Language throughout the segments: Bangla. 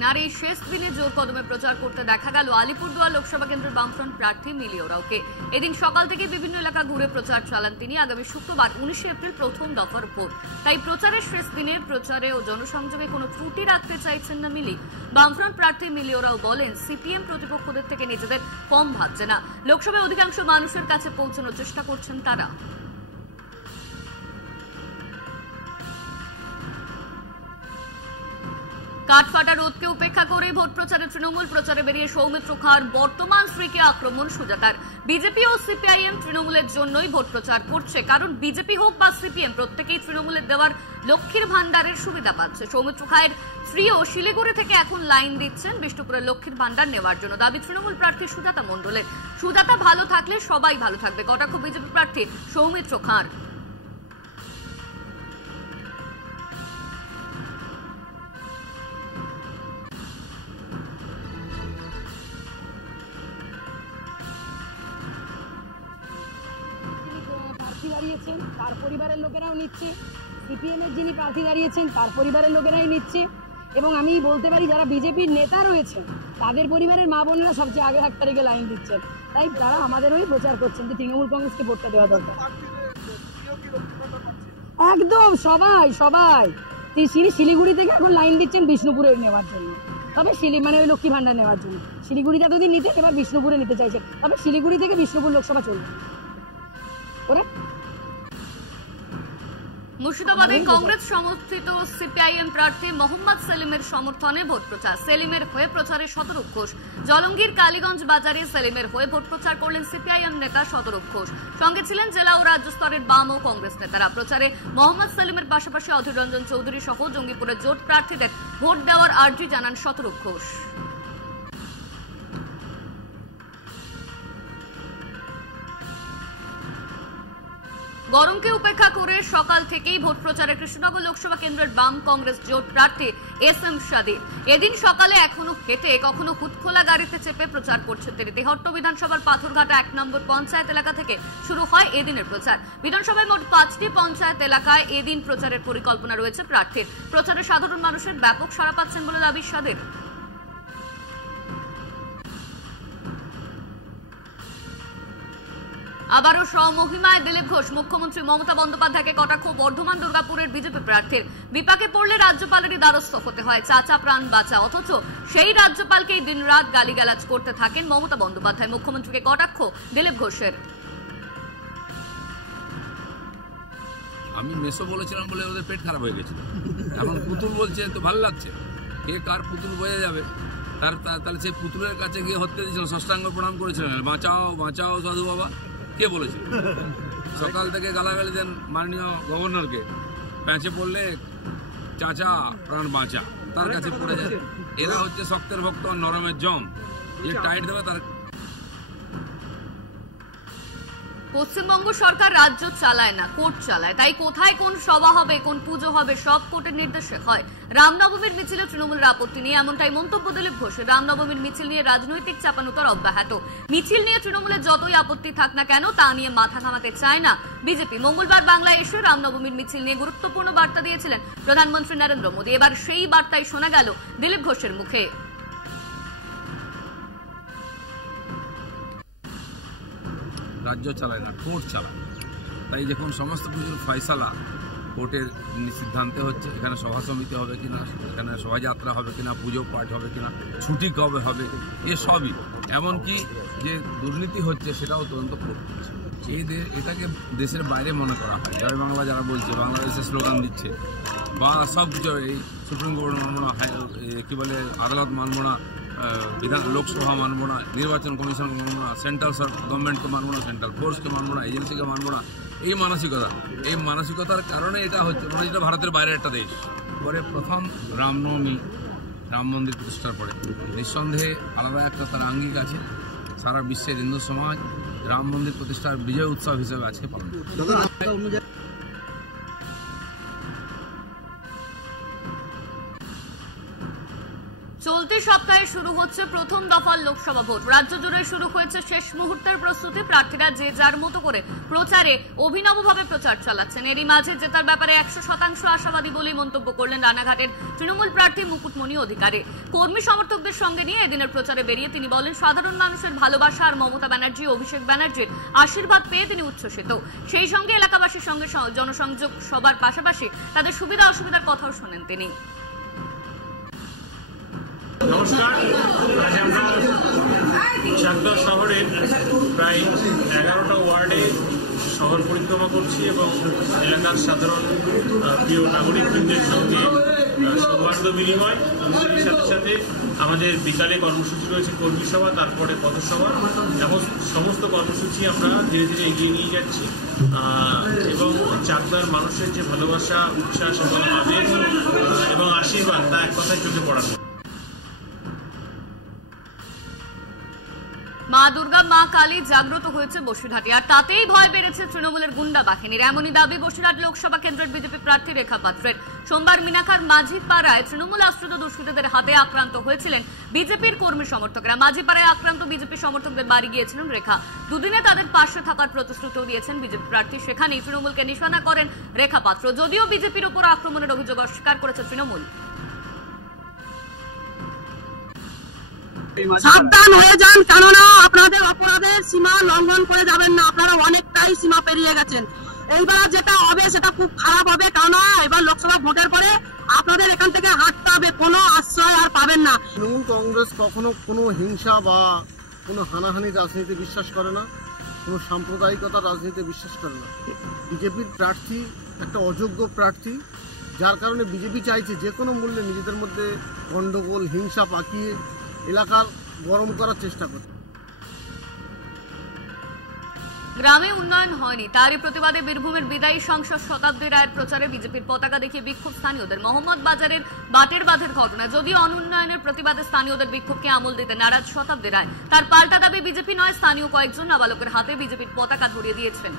দিন, আর এই শেষ দিনে জোর কদমে প্রচার করতে দেখা গেল আলিপুরদুয়ার লোকসভা কেন্দ্রের বামফ্রন্ট প্রার্থী মিলি ওরাওকে। এদিন সকাল থেকে বিভিন্ন এলাকা ঘুরে প্রচার চালান তিনি। আগামী শুক্রবার 19 এপ্রিল প্রথম দফার ভোট, তাই প্রচারের শেষ দিনে প্রচারে ও জনসংযোগে কোনো ত্রুটি রাখতে চাইছেন না মিলি। বামফ্রন্ট প্রার্থী মিলি ওরাও বলেন, সিপিএম প্রতিপক্ষদের থেকে নিজেদের কম ভাবছে না, লোকসভায় অধিকাংশ মানুষের কাছে পৌঁছানোর চেষ্টা করছেন তারা। কাঠফাটা রোদকে উপেক্ষা করেই ভোট প্রচারে তৃণমূল প্রচারে বেরিয়ে সৌমিত্র খাঁর বর্তমান স্ত্রীকে আক্রমণ সুজাতার। বিজেপি ও সিপিআইএম তৃণমূলের জন্যই ভোট প্রচার করছে, কারণ বিজেপি হোক বা সিপিএম প্রত্যেকেই তৃণমূলের দেওয়ার লক্ষ্মীর ভান্ডারের সুবিধা পাচ্ছে। সৌমিত্র খাঁয়ের স্ত্রীও শিলিগুড়ি থেকে এখন লাইন দিচ্ছেন বিষ্ণুপুরের লক্ষ্মীর ভান্ডার নেওয়ার জন্য। দাবি তৃণমূল প্রার্থী সুজাতা মণ্ডলের। সুজাতা ভালো থাকলে সবাই ভালো থাকবে, কটাক্ষ বিজেপি প্রার্থী সৌমিত্র খাঁর। দাঁড়িয়েছেন তার পরিবারের লোকেরাও নিচ্ছে, সিপিএম এর যিনি প্রার্থী দাঁড়িয়েছেন তার পরিবারের লোকেরাই নিচ্ছে, এবং আমি বলতে পারি যারা বিজেপির নেতা রয়েছেন তাদের পরিবারের মা বোনেরা সবচেয়ে আগে 1 তারিখে লাইন দিচ্ছেন। তাই তারা আমাদের হয়ে প্রচার করছেন যে তৃণমূল কংগ্রেসকে ভোটটা দেওয়া দরকার। একদম সবাই শিলিগুড়ি থেকে এখন লাইন দিচ্ছেন বিষ্ণুপুরে নেওয়ার জন্য, তবে মানে ওই লক্ষ্মী ভান্ডার নেওয়ার জন্য। শিলিগুড়িতে এতদিন নিতেন, এবার বিষ্ণুপুরে নিতে চাইছেন, তবে শিলিগুড়ি থেকে বিষ্ণুপুর লোকসভা চলবে। ওরা মুর্শিদাবাদে কংগ্রেস সমর্থিত সিপিআইএম প্রার্থী মোহাম্মদ সেলিমের সমর্থনে ভোট প্রচার। সেলিমের হয়ে প্রচারে শতরূপ ঘোষ। জলঙ্গির কালীগঞ্জ বাজারে সেলিমের হয়ে ভোট প্রচার করলেন সিপিআইএম নেতা শতরূপ ঘোষ। সঙ্গে ছিলেন জেলা ও রাজ্য স্তরের বাম ও কংগ্রেস নেতারা। প্রচারে মোহাম্মদ সেলিমের পাশাপাশি অধীর রঞ্জন চৌধুরী সহ জঙ্গিপুরের জোট প্রার্থীদের ভোট দেওয়ার আর্জি জানান শতরূপ ঘোষ। গরমকে উপেক্ষা করে সকাল থেকেই ভোট প্রচারে কৃষ্ণনগর লোকসভা কেন্দ্রের বাম কংগ্রেস জোট প্রার্থী এস.এম. সাদি। এদিন সকালে এখনো হেঁটে কখনো হুদখোলা গাড়িতে চেপে প্রচার করছেন তিনি। তেহট্ট বিধানসভার পাথরঘাটা 1 নম্বর পঞ্চায়েত এলাকা থেকে শুরু হয় এদিনের প্রচার। বিধানসভায় মোট 5টি পঞ্চায়েত এলাকায় এদিন প্রচারের পরিকল্পনা রয়েছে প্রার্থীর। প্রচারে সাধারণ মানুষের ব্যাপক সাড়া পাচ্ছেন বলে দাবি সাদের। আবারও স্বমহিমায় দিলীপ ঘোষ। মুখ্যমন্ত্রী মমতা বন্দ্যোপাধ্যায়কে কটাক্ষ বর্ধমান দুর্গাপুরের বিজেপি প্রার্থীর। বিপাকে পড়লে রাজ্যপালেরই দ্বারস্থ হতে হয়, চাচা প্রাণ বাঁচা। অথচ সেই রাজ্যপালকেই দিনরাত গালিগালাজ করতে থাকেন মমতা বন্দ্যোপাধ্যায়। মুখ্যমন্ত্রীকে কটাক্ষ দিলীপ ঘোষের। আমি মেসো বলেছিলাম বলে ওদের পেট খারাপ হয়ে গেছিল, এখন পুতুল বলছে তো ভালো লাগছে। কে কার পুতুল বোঝা যাবে, তাহলে সেই পুতুলের কাছে গিয়ে হত্যা দিয়েছিলেন, ষষ্ঠাঙ্গ প্রণাম করেছিলেন, বাঁচাও বাঁচাও সাধু বাবা। কে বলেছিল? সকাল থেকে গালাগালি দেন মাননীয় গভর্নরকে, প্যাঁচে পড়লে চাচা প্রাণ বাঁচা, তার কাছে পড়ে যায়। এরা হচ্ছে শক্তের ভক্ত, নরমের জম, যে টাইট দেবে তার। পশ্চিমবঙ্গ সরকার রাজ্য চালায় না, কোর্ট চালায়, তাই কোথায় কোন সভা হবে, কোন পুজো হবে সব কোর্টের নির্দেশে হয়। রামনবমীর মিছিলে তৃণমূলের আপত্তি নিয়ে এমনটাই মন্তব্য দিলীপ ঘোষের। রামনবমীর মিছিল নিয়ে রাজনৈতিক চাপানুতর অব্যাহত। মিছিল নিয়ে তৃণমূলের যতই আপত্তি থাক না কেন তা নিয়ে মাথা ঘামাতে চায় না বিজেপি। মঙ্গলবার বাংলায় এসে রামনবমীর মিছিল নিয়ে গুরুত্বপূর্ণ বার্তা দিয়েছিলেন প্রধানমন্ত্রী নরেন্দ্র মোদী। এবার সেই বার্তাই শোনা গেল দিলীপ ঘোষের মুখে। রাজ্য চালায় না, কোর্ট চালায়। তাই যখন সমস্ত কিছুর ফয়সালা কোর্টের সিদ্ধান্তে হচ্ছে, এখানে সভা সমিতি হবে কিনা, এখানে শোভাযাত্রা হবে কিনা, পুজো পাঠ হবে কিনা, ছুটি কবে হবে, এসবই, এমনকি যে দুর্নীতি হচ্ছে সেটাও তদন্ত করছে। এটাকে দেশের বাইরে মনে করা হয়। জয় বাংলা যারা বলছে, বাংলাদেশের স্লোগান দিচ্ছে, বা সব কিছু এই সুপ্রিম কোর্ট মানব না, কি বলে আদালত মানব না, লোকসভা মানব না, নির্বাচন কমিশন মানব না, সেন্ট্রাল গভর্নমেন্টকে মানব না, সেন্ট্রাল ফোর্সকে মানব না, এজেন্সিকে মানব না। এই মানসিকতার কারণে এটা হচ্ছে, মানে এটা ভারতের বাইরের একটা দেশ। পরে প্রথম রামনবমী, রাম মন্দির প্রতিষ্ঠার পরে নিঃসন্দেহে আলাদা একটা তার আঙ্গিক আছে। সারা বিশ্বের হিন্দু সমাজ রাম মন্দির প্রতিষ্ঠার বিজয় উৎসব হিসেবে আজকে পালন করে। চলতি সপ্তাহে শুরু হচ্ছে প্রথম দফার লোকসভা ভোট। রাজ্য জুড়ে শুরু হয়েছে শেষ মুহূর্তের প্রস্তুতি। প্রার্থীরা যে যার মতো করে প্রচারে অভিনবভাবে প্রচার চালাচ্ছেন। এরই মাঝে জেতার ব্যাপারে 100% আশাবাদী বলেই মন্তব্য করলেন রানাঘাটের তৃণমূল প্রার্থী মুকুটমণি অধিকারী। কর্মী সমর্থকদের সঙ্গে নিয়ে এদিনের প্রচারে বেরিয়ে তিনি বলেন, সাধারণ মানুষের ভালোবাসা আর মমতা ব্যানার্জি, অভিষেক ব্যানার্জির আশীর্বাদ পেয়ে তিনি উচ্ছ্বসিত। সেই সঙ্গে এলাকাবাসীর সঙ্গে জনসংযোগ সবার পাশাপাশি তাদের সুবিধা অসুবিধার কথাও শোনেন তিনি। নমস্কার, আজ আমরা চাকদহ শহরের প্রায় 11টা ওয়ার্ডে শহর পরিক্রমা করছি এবং এলাকার সাধারণ প্রিয় নাগরিকবৃন্দের সঙ্গে সৌহার্দ্য বিনিময়। সেই সাথে সাথে আমাদের বিকালে কর্মসূচি রয়েছে কর্মী সভা, তারপরে পথসভা, এবং সমস্ত কর্মসূচি আমরা ধীরে ধীরে এগিয়ে নিয়ে যাচ্ছি এবং চাকদার মানুষের যে ভালোবাসা, উচ্ছ্বাস এবং আবেগ এবং আশীর্বাদ তা এক কথায় চোখে পড়ানো। মা দুর্গা, মা কালী জাগ্রত হয়েছে বসিরহাটে, আর তাতেই ভয় বেড়েছে তৃণমূলের গুন্ডা বাহিনীর। এমনই দাবি বসিরহাট লোকসভা কেন্দ্রের বিজেপি প্রার্থী রেখা পাত্রের। সোমবার মিনাখার মাঝিপাড়ায় তৃণমূল আশ্রিত দুষ্কৃতীদের হাতে আক্রান্ত হয়েছিলেন বিজেপির কর্মী সমর্থকরা। মাঝিপাড়ায় আক্রান্ত বিজেপি সমর্থকদের বাড়ি গিয়েছিলেন রেখা। দুদিনে তাদের পাশে থাকার প্রতিশ্রুতিও দিয়েছেন বিজেপি প্রার্থী। সেখানেই তৃণমূলকে নিশানা করেন রেখা পাত্র। যদিও বিজেপির উপর আক্রমণের অভিযোগ অস্বীকার করেছে তৃণমূল। সাবধান হয়ে যান, কেননা আপনাদের অপরাধের সীমা লঙ্ঘন করে যাবেন না। আপনারা অনেকটাই সীমা পেরিয়ে গেছেন। এইবার যেটা হবে সেটা খুব খারাপ হবে, কেননা এবার লোকসভা ভোটের পরে আপনাদের এখান থেকে হাঁটতে হবে, কোনো আশ্রয় আর পাবেন না। তৃণমূল কংগ্রেস কখনো কোনো হিংসা বা কোনো হানাহানি রাজনীতি বিশ্বাস করে না, কোনো সাম্প্রদায়িকতার রাজনীতি বিশ্বাস করে না। বিজেপির প্রার্থী একটা অযোগ্য প্রার্থী, যার কারণে বিজেপি চাইছে যে কোনো মূল্যে নিজেদের মধ্যে গণ্ডগোল, হিংসা পাকিয়ে এলাকার গরম করার চেষ্টা করছে। গ্রামে উন্নয়ন হয়নি, তারই প্রতিবাদে বীরভূমের বিদায়ী সাংসদ শতাব্দী রায়ের প্রচারে বিজেপির পতাকা দেখিয়ে বিক্ষোভ স্থানীয়দের। মোহাম্মদ বাজারের বাটের বাঁধের ঘটনা। যদিও অনুন্নয়নের প্রতিবাদে স্থানীয়দের বিক্ষোভকে আমল দিতে নারাজ শতাব্দী রায়, তার পাল্টা দাবি বিজেপি নয়, স্থানীয় কয়েকজন নাবালকের হাতে বিজেপির পতাকা ধরিয়ে দিয়েছেন।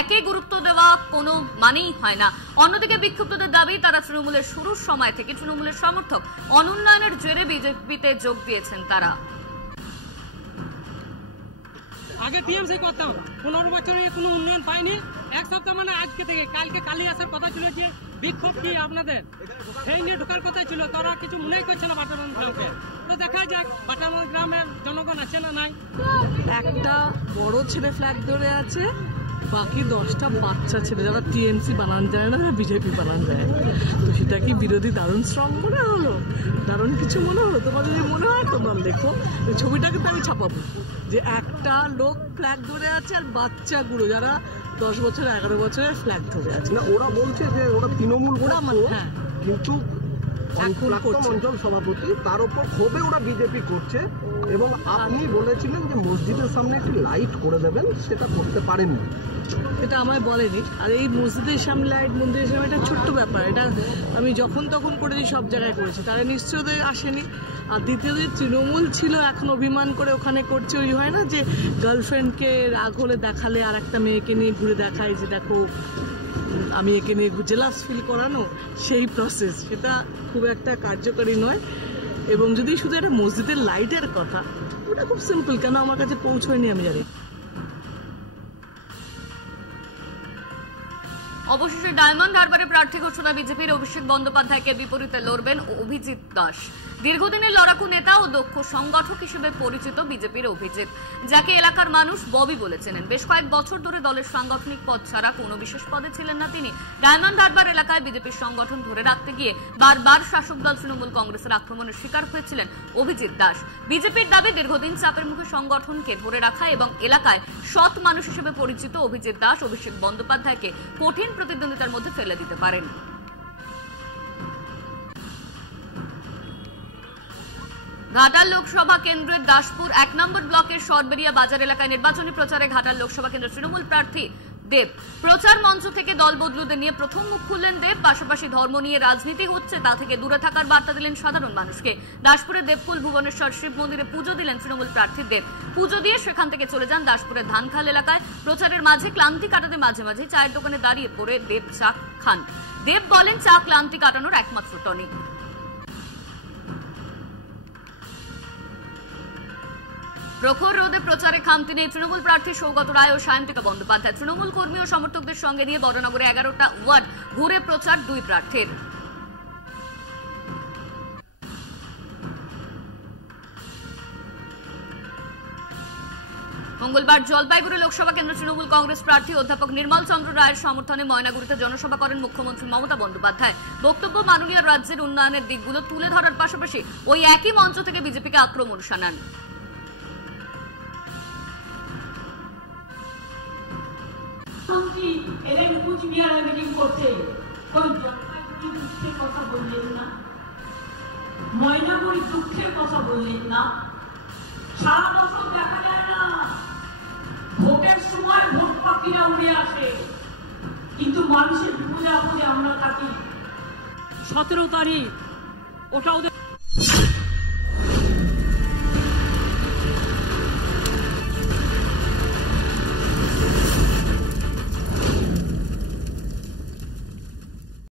একে গুরুত্ব দেওয়া কোনো মানেই হয় না। অন্যদিকে বিক্ষুব্ধদের দাবি, তারা তৃণমূলের শুরুর সময় থেকে তৃণমূলের সমর্থক। অনুন্নয়নের জেরে বিজেপিতে যোগ দিয়েছেন তারা। আগে টিএমসি করতাম, 15 বছরে কোনো উন্নয়ন পাইনি। এক সপ্তাহ মানে আজকে থেকে কালকে কালি আসার কথা ছিল, যে বিক্ষোভ কি আপনাদের সেই নিয়ে ঢোকার কথা ছিল, তারা কিছু মনেই করছে না বাটারবাঁধ গ্রামকে। তো দেখা যাক বাটারবাঁধ গ্রামের জনগণ আছে না নাই। একটা বড় ছেলে ফ্ল্যাগ ধরে আছে, বাকি 10টা বাচ্চা ছেলে যারা টিএমসি বানান যায় না, বিজেপি বানান যায়। তো সেটা কি বিরোধী দারুণ স্ট্রং মনে হলো, দারুণ কিছু মনে হলো? তোমার যদি মনে হয় তোমরা দেখো, ওই ছবিটা কিন্তু আমি ছাপাবো, যে একটা লোক ফ্ল্যাগ ধরে আছে আর বাচ্চাগুলো যারা 10 বছর 11 বছরের ফ্ল্যাগ ধরে আছে। ওরা বলছে যে ওরা তৃণমূল হ্যাঁ, কিন্তু অঞ্চল সভাপতি তার উপর ক্ষোভে ওরা বিজেপি করছে, এবং আপনি বলেছিলেন যে মসজিদের সামনে একটি লাইট করে দেবেন, সেটা করতে পারেননি। এটা আমায় বলেনি। আর এই মসজিদের সামনে লাইট, মন্দিরের সামনে এটা ছোট্ট ব্যাপার, এটা আমি যখন তখন করেছি, সব জায়গায় করেছি, তারা নিশ্চয়ই আসেনি। আর দ্বিতীয়ত তৃণমূল ছিল, এখন অভিমান করে ওখানে করছে। ওই হয় না যে গার্লফ্রেন্ডকে রাগ হলে দেখালে আর একটা মেয়েকে নিয়ে ঘুরে দেখায়, যে দেখো আমি একে নিয়ে জেলাস ফিল করানো, সেই প্রসেস, সেটা খুব একটা কার্যকরী নয়। এবং যদি শুধু একটা মসজিদের লাইটের কথা, ওটা খুব সিম্পল, কেন আমার কাছে পৌঁছয়নি আমি জানি। অবশেষে ডায়মন্ড হারবারে প্রার্থী ঘোষণা বিজেপির। অভিষেক বন্দ্যোপাধ্যায়কে বিপরীতে লড়বেন অভিজিৎ দাস। দীর্ঘদিনের লড়াকু নেতা ও দক্ষ সংগঠক হিসেবে পরিচিত বিজেপির অভিজিৎ, যাকে এলাকার মানুষ ববি বলেছেন। বেশ কয়েক বছর ধরে দলের সাংগঠনিক পদ ছাড়া কোনো বিশেষ পদে ছিলেন না তিনি। ডায়মন্ড হারবার এলাকায় বিজেপির সংগঠন ধরে রাখতে গিয়ে বারবার শাসক দল তৃণমূল কংগ্রেসের আক্রমণের শিকার হয়েছিলেন অভিজিৎ দাস। বিজেপির দাবি, দীর্ঘদিন চাপের মুখে সংগঠনকে ধরে রাখা এবং এলাকায় সৎ মানুষ হিসেবে পরিচিত অভিজিৎ দাস অভিষেক বন্দ্যোপাধ্যায়কে কঠিন প্রতিদ্বন্দ্বিতার মধ্যে ফেলে দিতে পারেন। ঘাটাল লোকসভা কেন্দ্রের দাসপুর 1 নম্বর ব্লকের সরবেরিয়া বাজার এলাকায় নির্বাচনী প্রচারে ঘাটাল লোকসভা কেন্দ্রের তৃণমূল প্রার্থী দেব। প্রচার মঞ্চ থেকে দল বদলুদের নিয়ে প্রথম মুখ খুললেন দেব। পাশাপাশি ধর্ম নিয়ে রাজনীতি হচ্ছে তা থেকে দূরে থাকার বার্তা দিলেন সাধারণ মানুষকে। দাসপুরের দেবকুল ভুবনেশ্বর শিব মন্দিরে পুজো দিলেন তৃণমূল প্রার্থী দেব। পুজো দিয়ে সেখান থেকে চলে যান দাসপুরের ধানখাল এলাকায়। প্রচারের মাঝে ক্লান্তি কাটাতে মাঝে মাঝে চায়ের দোকানে দাঁড়িয়ে পড়ে দেব চা খান। দেব বলেন, চা ক্লান্তি কাটানোর একমাত্র টনিক। প্রখর রোদে প্রচারে খামতি নেই তৃণমূল প্রার্থী সৌগত রায় ও সায়ন্তিকা বন্দ্যোপাধ্যায়। তৃণমূল কর্মী ও সমর্থকদের সঙ্গে নিয়ে বড়নগরে 11টা ওয়ার্ড ঘুরে প্রচার দুই প্রার্থীর। মঙ্গলবার জলপাইগুড়ি লোকসভা কেন্দ্র তৃণমূল কংগ্রেস প্রার্থী অধ্যাপক নির্মল চন্দ্র রায়ের সমর্থনে ময়নাগুড়িতে জনসভা করেন মুখ্যমন্ত্রী মমতা বন্দ্যোপাধ্যায়। বক্তব্য মাননীয় রাজ্যের উন্নয়নের দিকগুলো তুলে ধরার পাশাপাশি ওই একই মঞ্চ থেকে বিজেপিকে আক্রমণ শানান। এলেন কুচবিহারে মিটিং করতে, ওই জলপাইগুড়ি দুঃখের কথা বললেন না, ময়নাগুড়ি দুঃখের কথা বললেন না। সারা বছর দেখা যায় না, ভোটের সময় ভোট পাখিরা উড়ে আসে, কিন্তু মানুষের বিপদে আপদে আমরা থাকি। 17 তারিখ ওটা ওদের